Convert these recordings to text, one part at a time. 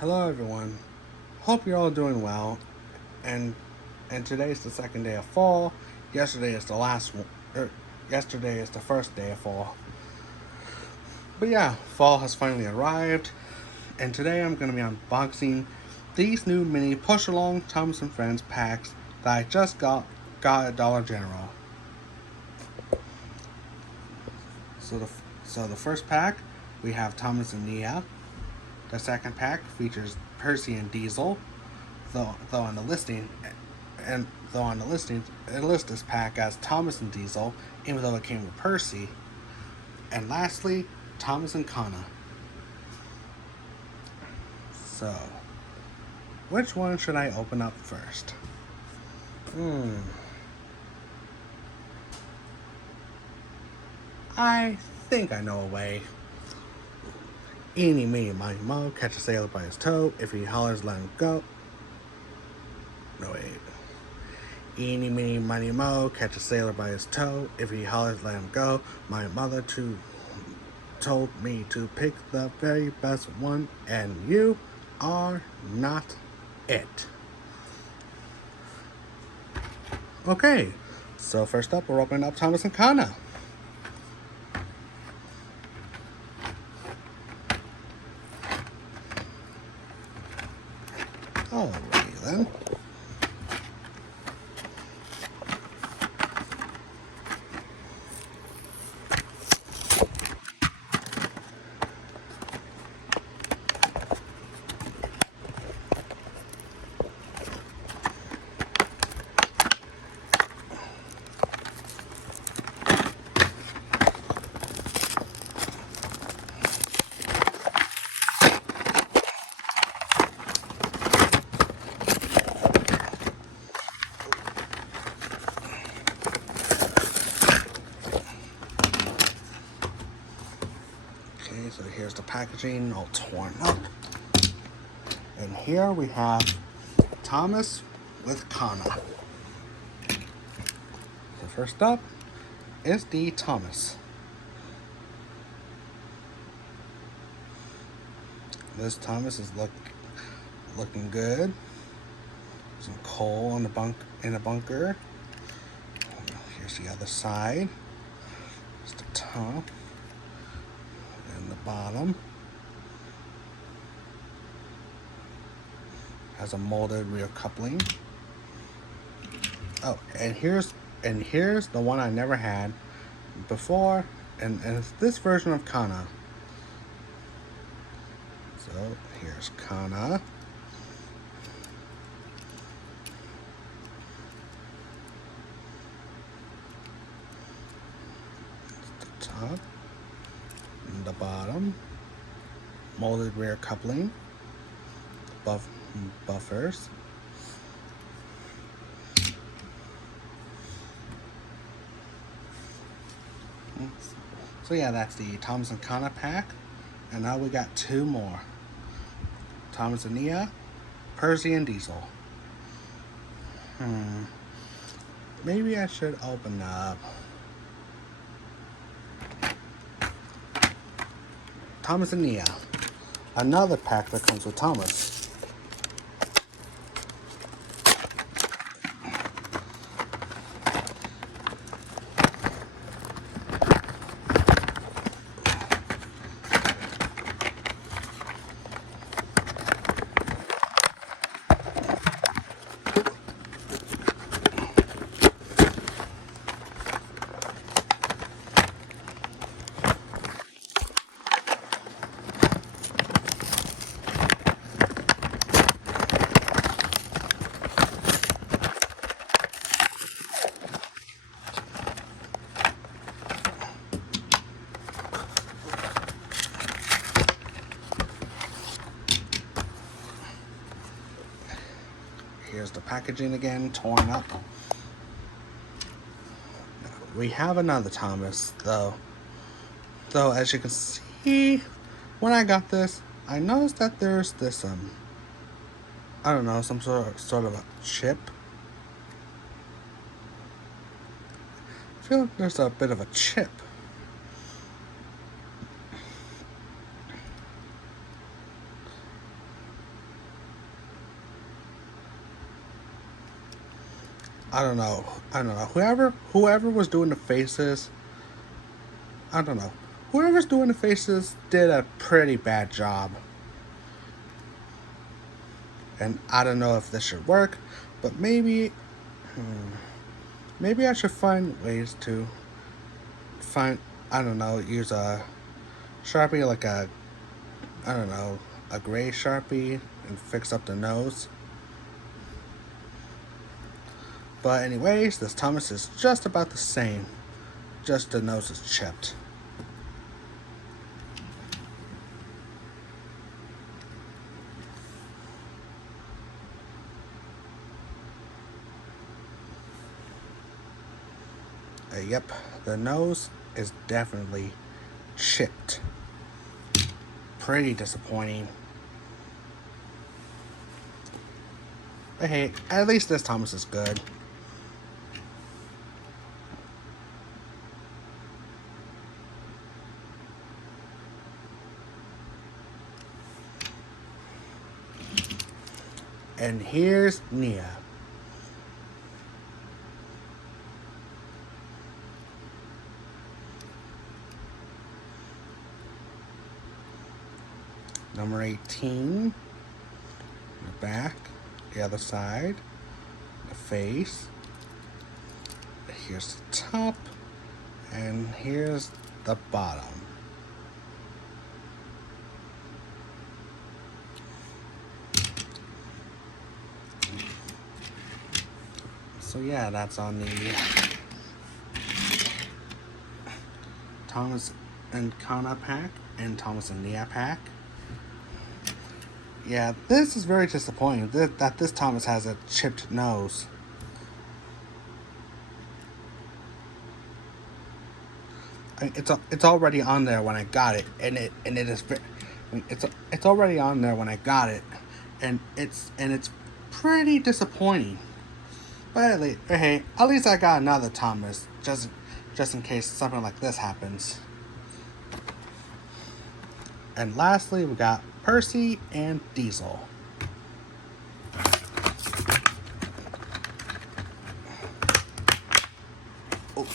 Hello everyone. Hope you're all doing well. And today is the second day of fall. Yesterday is the last one. Yesterday is the first day of fall. But yeah, fall has finally arrived. And today I'm going to be unboxing these new mini Push Along Thomas and Friends packs that I just got at Dollar General. So the first pack we have Thomas and Nia. The second pack features Percy and Diesel. Though on the listing, it lists this pack as Thomas and Diesel, even though it came with Percy. And lastly, Thomas and Kana. So, which one should I open up first? I think I know a way. Eeny, meeny, miny, mo, catch a sailor by his toe. If he hollers, let him go. No, wait. Eeny, meeny, miny, mo, catch a sailor by his toe. If he hollers, let him go. My mother told me to pick the very best one, and you are not it. Okay, so first up, we're opening up Thomas and Kana. Alrighty then. Okay, so here's the packaging all torn up. And here we have Thomas with Kana. So first up is the Thomas. This Thomas is looking good. Some coal in the bunker. Here's the other side. It's the top and the bottom. Has a molded rear coupling. Oh, and here's the one I never had before, and it's this version of Kana. So here's Kana. The top and the bottom. Molded rear coupling. Buffers. So yeah, that's the Thomas and Kana pack. And now we got two more. Thomas and Nia, Percy and Diesel. Maybe I should open up Thomas and Nia. Another pack that comes with Thomas. Here's the packaging again, torn up. We have another Thomas, though. Though, as you can see, when I got this, I noticed that there's this, I don't know, some sort of a chip. I feel like there's a bit of a chip. I don't know. I don't know. Whoever was doing the faces, I don't know. Whoever's doing the faces did a pretty bad job. And I don't know if this should work, but maybe I should find ways to find, I don't know, use a Sharpie, like I don't know, a gray Sharpie, and fix up the nose. But anyways, this Thomas is just about the same. Just the nose is chipped. Yep, the nose is definitely chipped. Pretty disappointing. But hey, at least this Thomas is good. And here's Nia. Number 18. The back, the other side, the face. Here's the top, and here's the bottom. So yeah, that's on the Thomas and Kana pack and Thomas and Nia pack. Yeah, this is very disappointing that this Thomas has a chipped nose. It's already on there when I got it, and it is it's already on there when I got it, and it's pretty disappointing. But hey, at least I got another Thomas just in case something like this happens. And lastly, we got Percy and Diesel. Oh.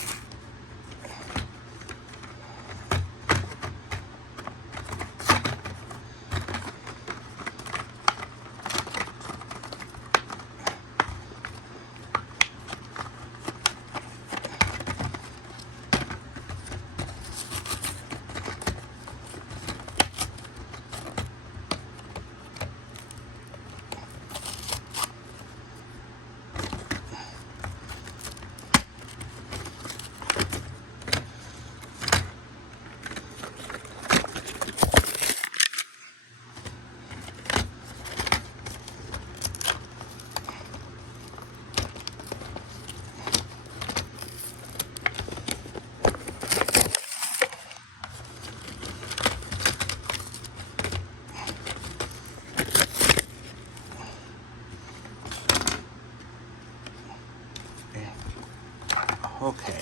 Okay.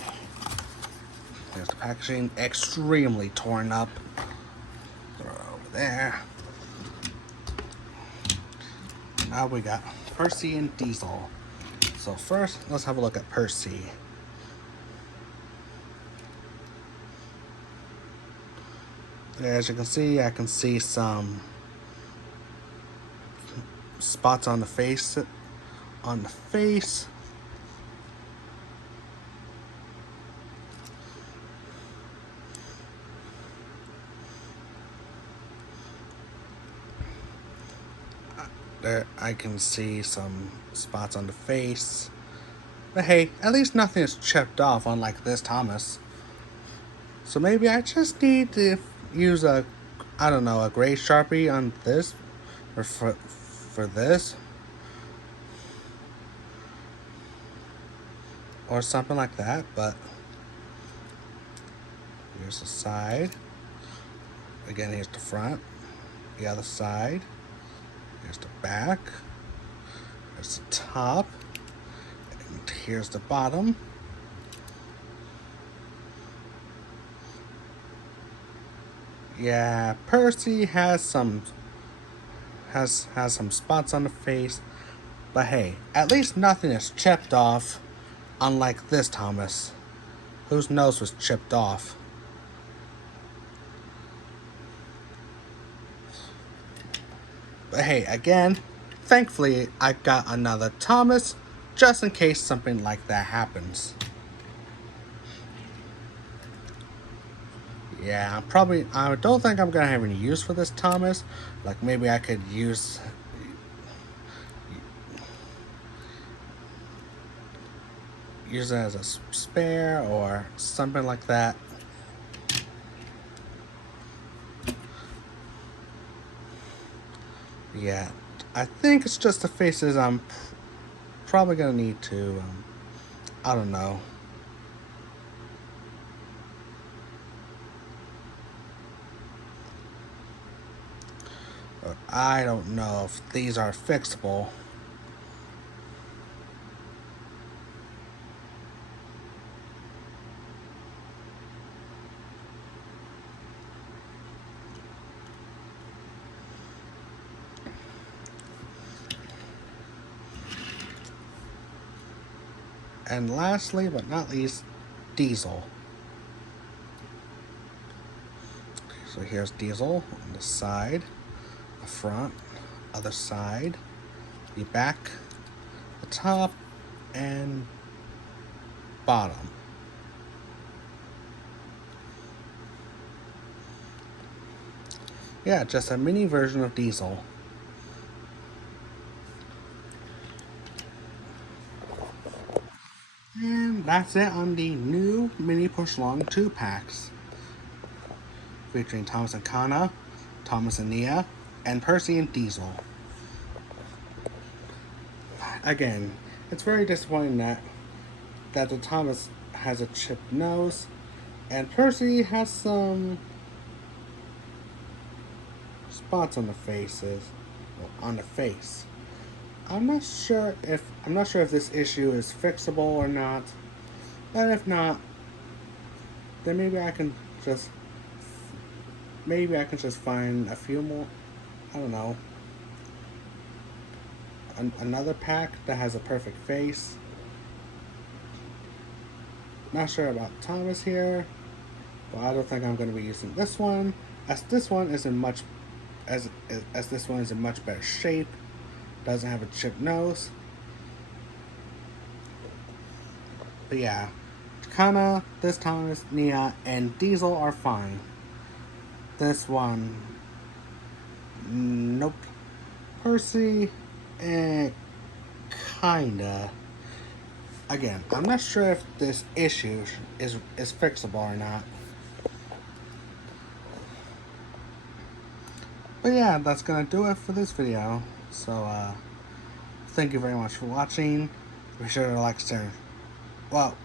There's the packaging, extremely torn up. Throw it over there. Now we got Percy and Diesel. So first, let's have a look at Percy. As you can see, I can see some spots on the face. There, I can see some spots on the face. But hey, at least nothing is chipped off, unlike this Thomas. So maybe I just need to use a gray Sharpie on this, or for this, or something like that. But here's the side. Again, here's the front, the other side. Here's the back. Here's the top. And here's the bottom. Yeah, Percy has some spots on the face, But hey, at least nothing is chipped off, unlike this Thomas, whose nose was chipped off. But hey, again, thankfully I got another Thomas, just in case something like that happens. Yeah, I don't think I'm gonna have any use for this Thomas. Like maybe I could use it as a spare or something like that. Yeah, I think it's just the faces I'm probably gonna need to, I don't know. But I don't know if these are fixable. And lastly, but not least, Diesel. So here's Diesel on the side, the front, other side, the back, the top, and bottom. Yeah, just a mini version of Diesel. And that's it on the new Mini Push Long 2 packs. Featuring Thomas and Kana, Thomas and Nia, and Percy and Diesel. Again, it's very disappointing that the Thomas has a chipped nose, and Percy has some spots on the face. I'm not sure if this issue is fixable or not. And if not, then maybe I can just find a few more, I don't know, another pack that has a perfect face. Not sure about Thomas here, but I don't think I'm going to be using this one, as this one is in much better shape. Doesn't have a chipped nose. But yeah, Kana, this Thomas, Nia, and Diesel are fine. This one, nope. Percy, kinda. Again, I'm not sure if this issue is fixable or not. But yeah, that's gonna do it for this video. So, thank you very much for watching. Be sure to like, share. Well,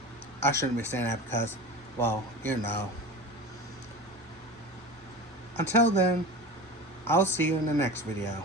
I shouldn't be saying that because, well, you know. Until then, I'll see you in the next video.